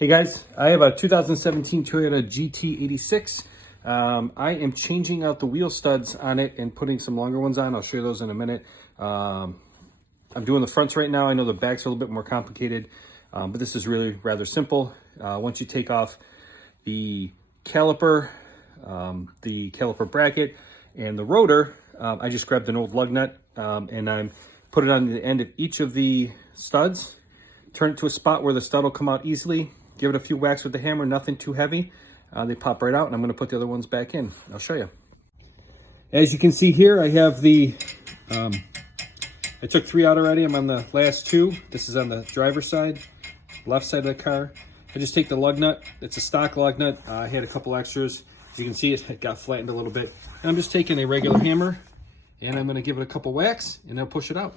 Hey guys, I have a 2017 Toyota GT86. I am changing out the wheel studs on it and putting some longer ones on. I'll show you those in a minute. I'm doing the fronts right now. I know the backs are a little bit more complicated, but this is really rather simple. Once you take off the caliper bracket and the rotor, I just grabbed an old lug nut and I put it on the end of each of the studs, turn it to a spot where the stud will come out easily. Give it a few whacks with the hammer, nothing too heavy. They pop right out, and I'm going to put the other ones back in. I'll show you. As you can see here, I have the, I took 3 out already. I'm on the last 2. This is on the driver's side, left side of the car. I just take the lug nut. It's a stock lug nut. I had a couple extras. As you can see, it got flattened a little bit. And I'm just taking a regular hammer, and I'm going to give it a couple whacks, and I'll push it out.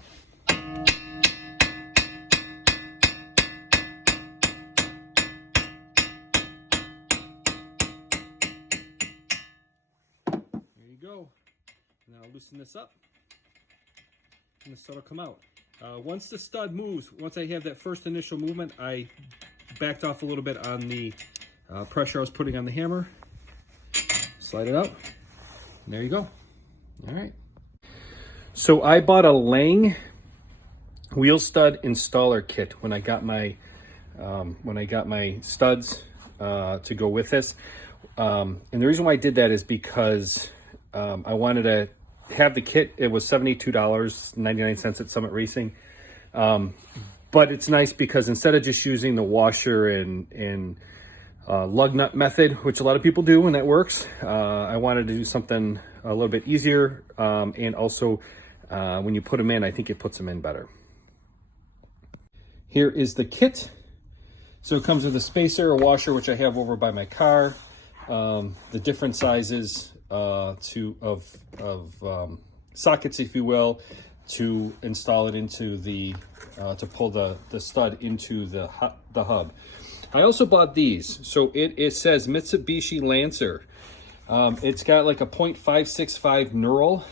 Go. Now loosen this up and the stud will come out. Once the stud moves, once I have that first initial movement, I backed off a little bit on the pressure I was putting on the hammer. Slide it out, and there you go. All right. So I bought a Lang wheel stud installer kit when I got my studs to go with this. And the reason why I did that is because I wanted to have the kit. It was $72.99 at Summit Racing. But it's nice because instead of just using the washer and lug nut method, which a lot of people do and that works, I wanted to do something a little bit easier. And also when you put them in, I think it puts them in better. Here is the kit. So it comes with a spacer, a washer, which I have over by my car, the different sizes sockets, if you will, to install it into the to pull the stud into the hub. I also bought these. So it says Mitsubishi Lancer. It's got like a 0.565 knurl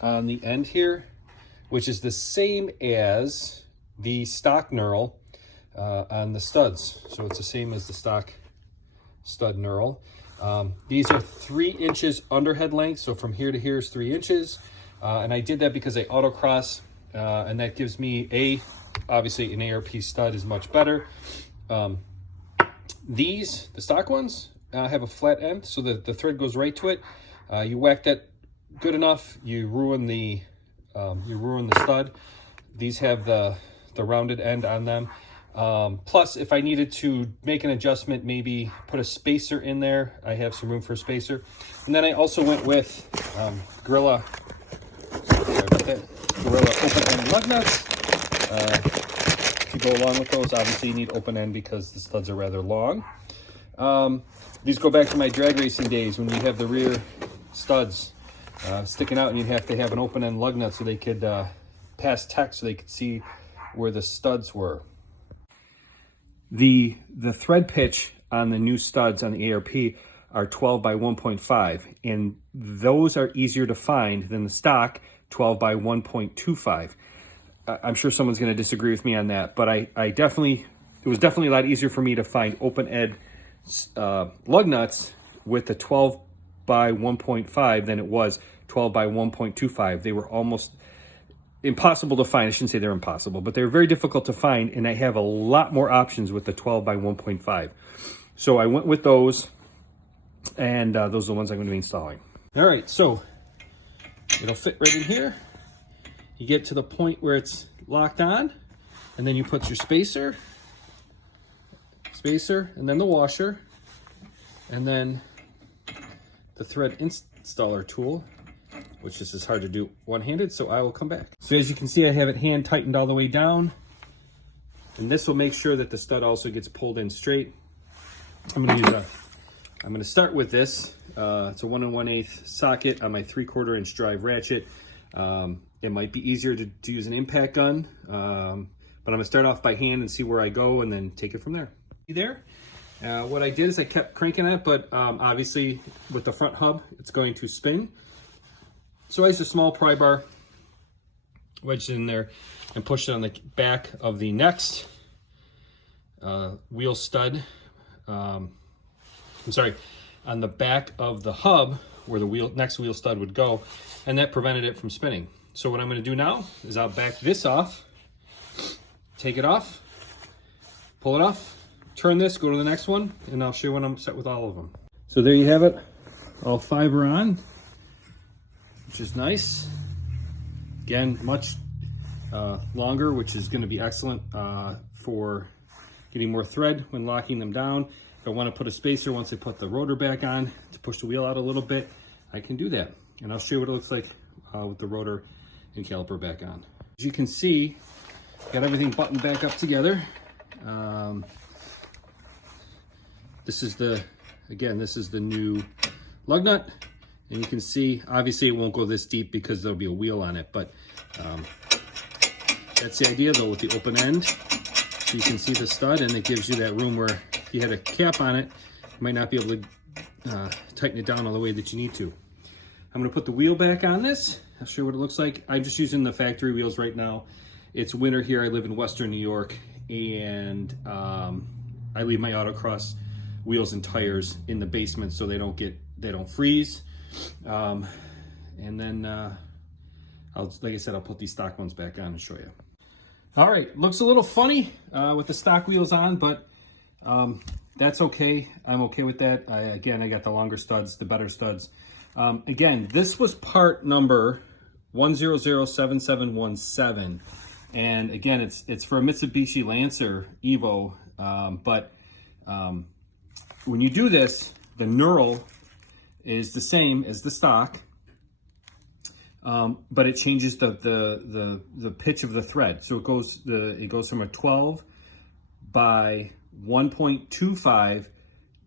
on the end here, which is the same as the stock knurl on the studs. So it's the same as the stock stud knurl. These are 3 inches underhead length, so from here to here is 3 inches, and I did that because I autocross, and that gives me obviously an ARP stud is much better. The stock ones, have a flat end, so the thread goes right to it. You whack that good enough, you ruin the stud. These have the rounded end on them. Plus, if I needed to make an adjustment, maybe put a spacer in there, I have some room for a spacer. And then I also went with Gorilla open-end lug nuts to go along with those. Obviously, you need open end because the studs are rather long. These go back to my drag racing days when you have the rear studs sticking out, and you'd have to have an open-end lug nut so they could pass tech, so they could see where the studs were. The thread pitch on the new studs on the ARP are 12 by 1.5, and those are easier to find than the stock 12 by 1.25. I'm sure someone's going to disagree with me on that, but it was definitely a lot easier for me to find open-end lug nuts with the 12 by 1.5 than it was 12 by 1.25. They were almost impossible to find. I shouldn't say they're impossible, but they're very difficult to find, and I have a lot more options with the 12 by 1.5. So I went with those, and those are the ones I'm going to be installing. All right, so it'll fit right in here. You get to the point where it's locked on, and then you put your spacer, and then the washer, and then the thread installer tool, which is hard to do one-handed, so I will come back. So as you can see, I have it hand tightened all the way down, and this will make sure that the stud also gets pulled in straight. I'm gonna start with this. It's a 1 1/8 socket on my 3/4 inch drive ratchet. It might be easier to use an impact gun, but I'm gonna start off by hand and see where I go, and then take it from there. What I did is I kept cranking it, but obviously with the front hub, it's going to spin. So I used a small pry bar, wedged it in there, and pushed it on the back of the next wheel stud I'm sorry, on the back of the hub where the next wheel stud would go, and that prevented it from spinning. So what I'm going to do now is I'll back this off, take it off, pull it off, turn this, go to the next one, and I'll show you when I'm set with all of them. So there you have it. All 5 are on, which is nice. Again, much longer, which is going to be excellent for getting more thread when locking them down. If I want to put a spacer once I put the rotor back on to push the wheel out a little bit, I can do that. And I'll show you what it looks like with the rotor and caliper back on. As you can see, got everything buttoned back up together. This is the new lug nut. And you can see, obviously it won't go this deep because there'll be a wheel on it, but that's the idea though with the open end. So you can see the stud, and it gives you that room where if you had a cap on it, you might not be able to tighten it down all the way that you need to. I'm gonna put the wheel back on this. I'll show you what it looks like. I'm just using the factory wheels right now. It's winter here. I live in Western New York, and I leave my autocross wheels and tires in the basement so they don't freeze. And then like I said, I'll put these stock ones back on and show you. All right, looks a little funny with the stock wheels on, but that's okay. I'm okay with that. Again, I got the longer studs, the better studs. Again, this was part number 1007717, and again, it's for a Mitsubishi Lancer Evo, but when you do this, the knurl is the same as the stock, but it changes the pitch of the thread. So it goes from a 12 by 1.25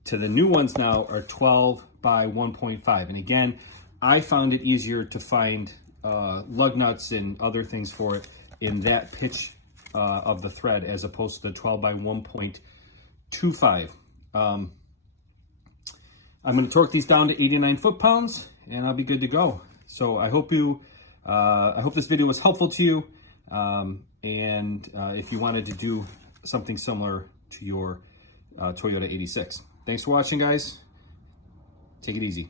to the new ones now are 12 by 1.5. And again, I found it easier to find lug nuts and other things for it in that pitch of the thread as opposed to the 12 by 1.25. I'm going to torque these down to 89 foot-pounds, and I'll be good to go. So I hope this video was helpful to you. And if you wanted to do something similar to your Toyota 86. Thanks for watching, guys. Take it easy.